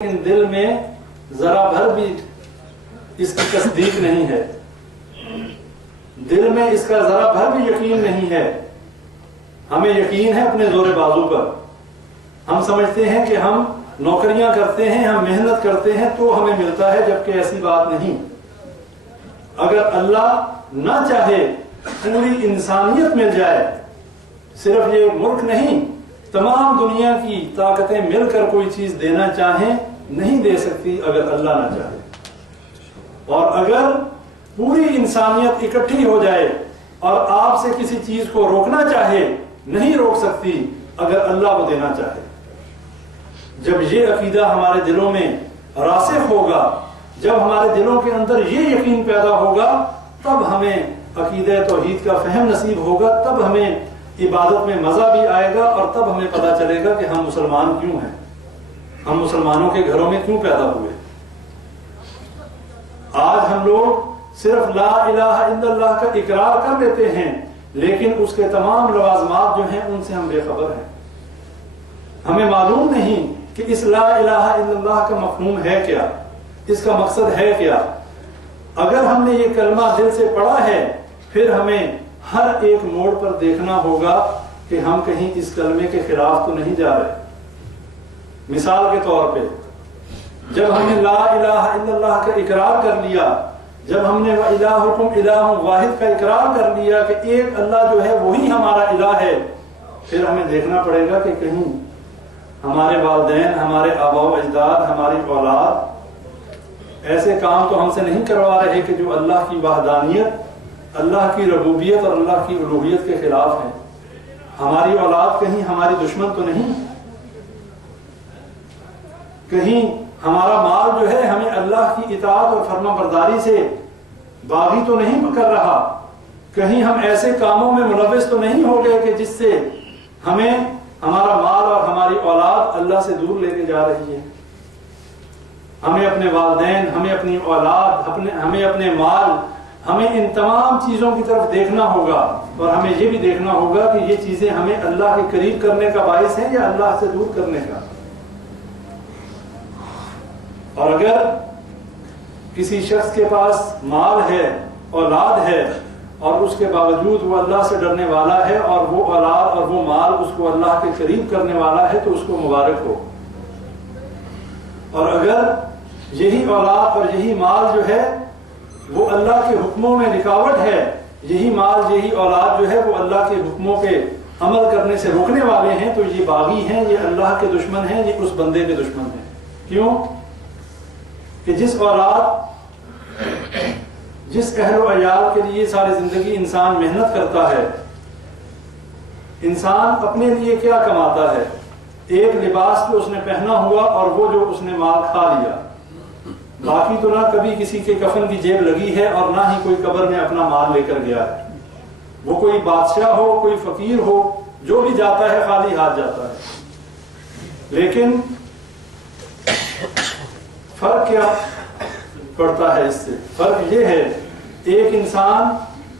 لیکن دل میں ذرا بھر بھی اس کی تصدیق نہیں ہے، دل میں اس کا ذرا بھر بھی یقین نہیں ہے۔ ہمیں یقین ہے اپنے زور بازو پر، ہم سمجھتے ہیں کہ ہم نوکریاں کرتے ہیں، ہم محنت کرتے ہیں تو ہمیں ملتا ہے، جبکہ ایسی بات نہیں۔ اگر اللہ نہ چاہے پوری انسانیت مل جائے، صرف یہ ملک نہیں تمام دنیا کی طاقتیں مل کر کوئی چیز دینا چاہیں نہیں دے سکتی اگر اللہ نہ چاہے، اور اگر پوری انسانیت اکٹھی ہو جائے اور آپ سے کسی چیز کو روکنا چاہے نہیں روک سکتی اگر اللہ کو دینا چاہے۔ جب یہ عقیدہ ہمارے دلوں میں راسخ ہوگا، جب ہمارے دلوں کے اندر یہ یقین پیدا ہوگا، تب ہمیں عقیدہ توحید کا فہم نصیب ہوگا، تب ہمیں عبادت میں مزہ بھی آئے گا، اور تب ہمیں پتہ چلے گا کہ ہم مسلمان کیوں ہیں، ہم مسلمانوں کے گھروں میں کیوں پیدا ہوئے۔ آج ہم لوگ صرف لا الہ الا اللہ کا اقرار کر لیتے ہیں، لیکن اس کے تمام لوازمات جو ہیں ان سے ہم بے خبر ہیں۔ ہمیں معلوم نہیں کہ اس لا الہ الا اللہ کا مفہوم ہے کیا، اس کا مقصد ہے کیا۔ اگر ہم نے یہ کلمہ دل سے پڑھا ہے، پھر ہمیں ہر ایک موڑ پر دیکھنا ہوگا کہ ہم کہیں اس کلمے کے خلاف تو نہیں جا رہے۔ مثال کے طور پہ جب ہم نے لا الہ الا اللہ کا اقرار کر لیا، جب ہم نے وَإِلَٰهُكُمْ إِلَٰهٌ واحد کا اقرار کر لیا کہ ایک اللہ جو ہے وہی ہمارا الہ ہے، پھر ہمیں دیکھنا پڑے گا کہ کہیں ہمارے والدین، ہمارے آباء و اجداد، ہماری اولاد ایسے کام تو ہم سے نہیں کروا رہے کہ جو اللہ کی وحدانیت، اللہ کی ربوبیت اور اللہ کی الوہیت کے خلاف ہیں۔ ہماری اولاد کہیں ہماری دشمن تو نہیں، کہیں ہمارا مال جو ہے ہمیں اللہ کی اطاعت اور فرما برداری سے باغی تو نہیں کر رہا، کہیں ہم ایسے کاموں میں ملوث تو نہیں ہو گئے کہ جس سے ہمیں ہمارا مال اور ہماری اولاد اللہ سے دور لے کے جا رہی ہے۔ ہمیں اپنے والدین، ہمیں اپنی اولاد، ہمیں اپنے مال، ہمیں ان تمام چیزوں کی طرف دیکھنا ہوگا، اور ہمیں یہ بھی دیکھنا ہوگا کہ یہ چیزیں ہمیں اللہ کے قریب کرنے کا باعث ہیں یا اللہ سے دور کرنے کا۔ اور اگر کسی شخص کے پاس مال ہے، اولاد ہے، اور اس کے باوجود وہ اللہ سے ڈرنے والا ہے، اور وہ اولاد اور وہ مال اس کو اللہ کے قریب کرنے والا ہے، تو اس کو مبارک ہو۔ اور اگر یہی اولاد اور یہی مال جو ہے وہ اللہ کے حکموں میں رکاوٹ ہے، یہی مال یہی اولاد جو ہے وہ اللہ کے حکموں پہ عمل کرنے سے روکنے والے ہیں، تو یہ باغی ہیں، یہ اللہ کے دشمن ہیں، یہ اس بندے کے دشمن ہیں۔ کیوں کہ جس اولاد، جس اہل و عیال کے لیے ساری زندگی انسان محنت کرتا ہے، انسان اپنے لیے کیا کماتا ہے؟ ایک لباس جو اس نے پہنا ہوا اور وہ جو اس نے مال کھا لیا، باقی تو نہ کبھی کسی کے کفن کی جیب لگی ہے اور نہ ہی کوئی قبر میں اپنا مال لے کر گیا ہے۔ وہ کوئی بادشاہ ہو، کوئی فقیر ہو، جو بھی جاتا ہے خالی ہاتھ جاتا ہے۔ لیکن فرق کیا پڑتا ہے اس سے؟ فرق یہ ہے، ایک انسان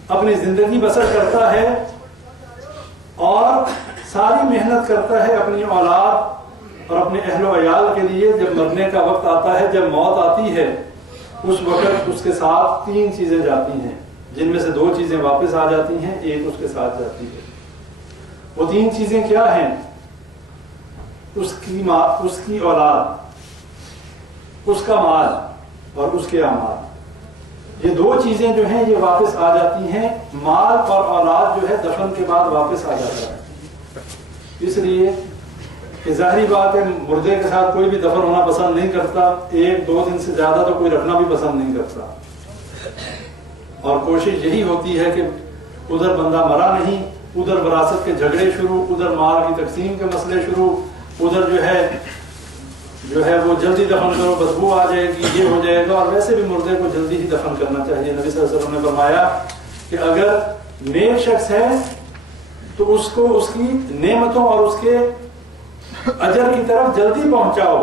اپنی زندگی بسر کرتا ہے اور ساری محنت کرتا ہے اپنی اولاد اور اپنے اہل و عیال کے لیے۔ جب مرنے کا وقت آتا ہے، جب موت آتی ہے، اس وقت اس کے ساتھ 3 چیزیں جاتی ہیں، جن میں سے 2 چیزیں واپس آ جاتی ہیں، ایک اس کے ساتھ جاتی ہے۔ وہ 3 چیزیں کیا ہیں؟ اس کی اولاد، اس کا مال اور اس کے اعمال۔ یہ 2 چیزیں جو ہیں یہ واپس آ جاتی ہیں۔ مال اور اولاد جو ہے دفن کے بعد واپس آ جاتا ہے، اس لیے کہ ظاہری بات ہے مردے کے ساتھ کوئی بھی دفن ہونا پسند نہیں کرتا، 1-2 دن سے زیادہ تو کوئی رکھنا بھی پسند نہیں کرتا، اور کوشش یہی ہوتی ہے کہ ادھر بندہ مرا نہیں، ادھر وراثت کے جھگڑے شروع، ادھر مال کی تقسیم کے مسئلے شروع، ادھر جو ہے وہ جلدی دفن کرو، بدبو آ جائے گی، یہ ہو جائے گا۔ اور ویسے بھی مردے کو جلدی ہی دفن کرنا چاہیے۔ نبی صلی اللہ علیہ وسلم نے فرمایا کہ اگر نیک شخص ہے تو اس کو اس کی نعمتوں اور اس کے اجر کی طرف جلدی پہنچاؤ،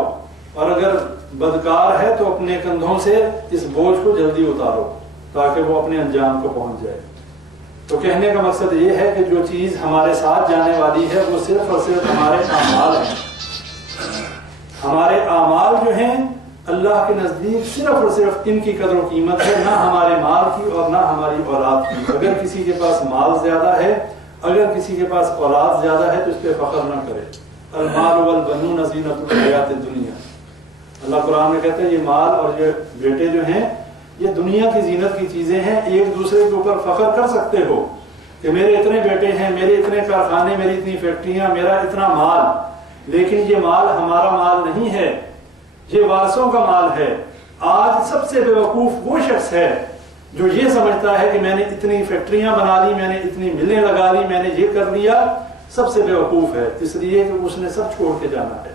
اور اگر بدکار ہے تو اپنے کندھوں سے اس بوجھ کو جلدی اتارو تاکہ وہ اپنے انجام کو پہنچ جائے۔ تو کہنے کا مقصد یہ ہے کہ جو چیز ہمارے ساتھ جانے والی ہے وہ صرف اور صرف ہمارے اعمال ہیں، ہمارے اعمال جو ہیں اللہ کے نزدیک صرف اور صرف ان کی قدر و قیمت ہے، نہ ہمارے مال کی اور نہ ہماری اولاد کی۔ اگر کسی کے پاس مال زیادہ ہے، اگر کسی کے پاس اولاد زیادہ ہے تو اس پہ فخر نہ کرے۔ المال والبنون زینۃ الحیات الدنیا، اللہ قرآن میں کہتے ہیں یہ مال اور یہ بیٹے جو ہیں یہ دنیا کی زینت کی چیزیں ہیں۔ ایک دوسرے کے اوپر فخر کر سکتے ہو کہ میرے اتنے بیٹے ہیں، میرے اتنے کارخانے، میری اتنی فیکٹریاں، میرا اتنا مال، لیکن یہ مال ہمارا مال نہیں ہے، یہ وارثوں کا مال ہے۔ آج سب سے بیوقوف وہ شخص ہے جو یہ سمجھتا ہے کہ میں نے اتنی فیکٹریاں بنا لی، میں نے اتنی ملیں لگا لی، میں نے یہ کر لیا، سب سے بیوقوف ہے، اس لیے کہ اس نے سب چھوڑ کے جانا ہے۔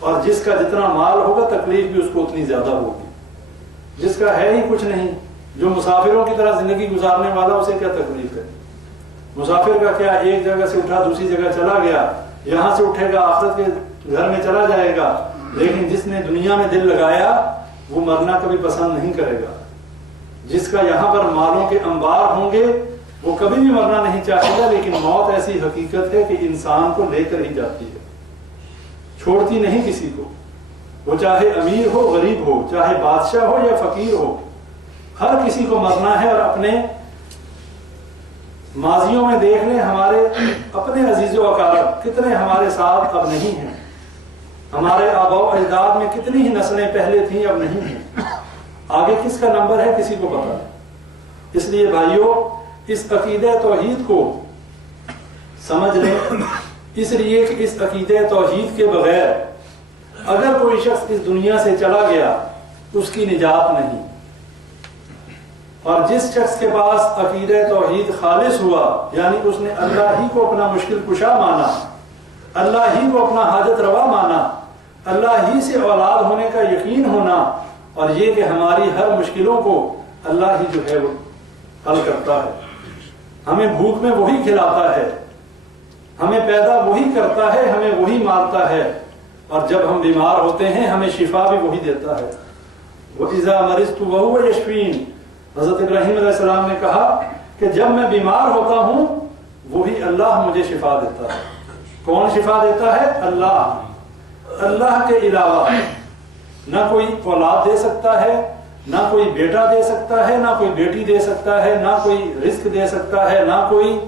اور جس کا جتنا مال ہوگا تکلیف بھی اس کو اتنی زیادہ ہوگی۔ جس کا ہے ہی کچھ نہیں، جو مسافروں کی طرح زندگی گزارنے والا، اسے کیا تکلیف ہے؟ مسافر کا کیا، ایک جگہ سے اٹھا دوسری جگہ چلا گیا، یہاں سے اٹھے گا آخرت کے گھر میں چلا جائے گا، لیکن جس نے دنیا میں دل لگایا وہ مرنا کبھی پسند نہیں کرے گا۔ جس کا یہاں پر مالوں کے انبار ہوں گے وہ کبھی بھی مرنا نہیں چاہے گا، لیکن موت ایسی حقیقت ہے کہ انسان کو لے کر ہی جاتی ہے، چھوڑتی نہیں کسی کو، وہ چاہے امیر ہو غریب ہو، چاہے بادشاہ ہو یا فقیر ہو، ہر کسی کو مرنا ہے۔ اور اپنے ماضیوں میں دیکھ لیں، ہمارے اپنے عزیز و اقارب کتنے ہمارے ساتھ اب نہیں ہیں، ہمارے آباء و اجداد میں کتنی ہی نسلیں پہلے تھیں اب نہیں ہیں، آگے کس کا نمبر ہے کسی کو پتا نہیں۔ اس لیے بھائیوں اس عقیدہ توحید کو سمجھ لیں، اس لیے کہ اس عقیدہ توحید کے بغیر اگر کوئی شخص اس دنیا سے چلا گیا اس کی نجات نہیں، اور جس شخص کے پاس عقیدہ توحید خالص ہوا، یعنی اس نے اللہ ہی کو اپنا مشکل کشا مانا، اللہ ہی کو اپنا حاجت روا مانا، اللہ ہی سے اولاد ہونے کا یقین ہونا، اور یہ کہ ہماری ہر مشکلوں کو اللہ ہی جو ہے وہ حل کرتا ہے، ہمیں بھوک میں وہی کھلاتا ہے، ہمیں پیدا وہی کرتا ہے، ہمیں وہی مارتا ہے، اور جب ہم بیمار ہوتے ہیں ہمیں شفا بھی وہی دیتا ہے۔ وَإِذَا مَرِضْتُ وَهُوَ يَشْفِينِ، حضرت ابراہیم علیہ السلام نے کہا کہ جب میں بیمار ہوتا ہوں وہی اللہ مجھے شفا دیتا ہے۔ کون شفا دیتا ہے؟ اللہ۔ اللہ کے علاوہ نہ کوئی اولاد دے سکتا ہے، نہ کوئی بیٹا دے سکتا ہے، نہ کوئی بیٹی دے سکتا ہے، نہ کوئی رزق دے سکتا ہے، نہ کوئی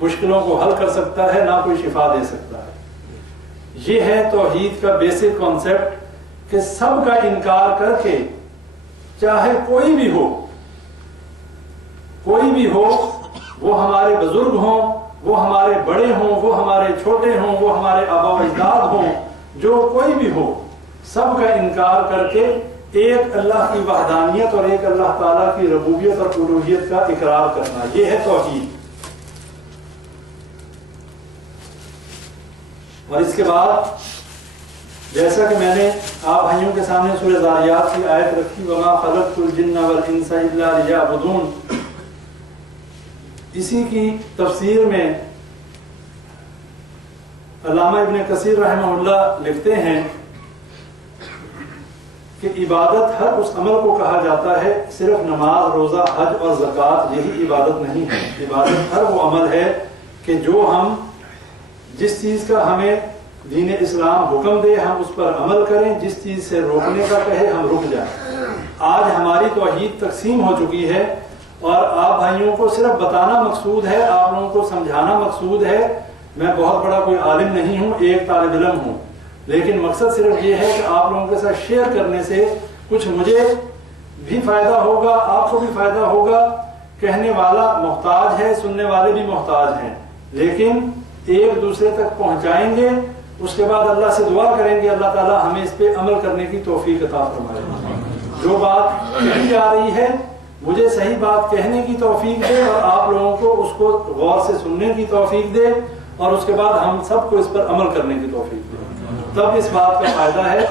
مشکلوں کو حل کر سکتا ہے، نہ کوئی شفا دے سکتا ہے۔ یہ ہے توحید کا بیسک کانسیپٹ کہ سب کا انکار کر کے، چاہے کوئی بھی ہو، وہ ہمارے بزرگ ہوں، وہ ہمارے بڑے ہوں، وہ ہمارے چھوٹے ہوں، وہ ہمارے آباء و اجداد ہوں، جو کوئی بھی ہو، سب کا انکار کر کے ایک اللہ کی وحدانیت اور ایک اللہ تعالیٰ کی ربوبیت اور الوہیت کا اقرار کرنا، یہ ہے توحید۔ اور اس کے بعد جیسا کہ میں نے آپ بھائیوں کے سامنے سورہ ذاریات کی آیت رکھی، وَمَا خَلَقْتُ الْجِنَّ وَالْإِنسَ إِلَّا لِيَعْبُدُونَ، اسی کی تفسیر میں علامہ ابن کثیر رحمہ اللہ لکھتے ہیں کہ عبادت ہر اس عمل کو کہا جاتا ہے، صرف نماز، روزہ، حج اور زکوٰۃ یہی عبادت نہیں ہے۔ عبادت ہر وہ عمل ہے کہ جو ہم جس چیز کا ہمیں دین اسلام حکم دے ہم اس پر عمل کریں، جس چیز سے روکنے کا کہے ہم رک جائیں۔ آج ہماری توحید تقسیم ہو چکی ہے، اور آپ بھائیوں کو صرف بتانا مقصود ہے، آپ لوگوں کو سمجھانا مقصود ہے۔ میں بہت بڑا کوئی عالم نہیں ہوں، ایک طالب علم ہوں، لیکن مقصد صرف یہ ہے کہ آپ لوگوں کے ساتھ شیئر کرنے سے کچھ مجھے بھی فائدہ ہوگا، آپ کو بھی فائدہ ہوگا۔ کہنے والا محتاج ہے، سننے والے بھی محتاج ہیں، لیکن ایک دوسرے تک پہنچائیں گے، اس کے بعد اللہ سے دعا کریں گے اللہ تعالیٰ ہمیں اس پہ عمل کرنے کی توفیق عطا فرمائے۔ جو بات کہی جا رہی ہے مجھے صحیح بات کہنے کی توفیق دے، اور آپ لوگوں کو اس کو غور سے سننے کی توفیق دے، اور اس کے بعد ہم سب کو اس پر عمل کرنے کی توفیق دے، تب اس بات کا فائدہ ہے۔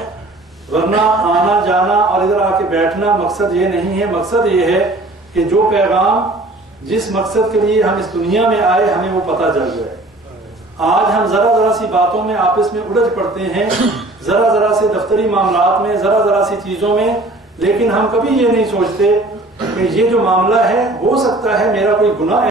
ورنہ آنا جانا اور ادھر آ کے بیٹھنا مقصد یہ نہیں ہے، مقصد یہ ہے کہ جو پیغام جس مقصد کے لیے ہم اس دنیا میں آئے ہمیں وہ پتہ چل جائے۔ آج ہم ذرا سی باتوں میں آپس میں الجھ پڑتے ہیں، ذرا سے دفتری معاملات میں، ذرا سی چیزوں میں، لیکن ہم کبھی یہ نہیں سوچتے کہ یہ جو معاملہ ہے ہو سکتا ہے میرا کوئی گناہ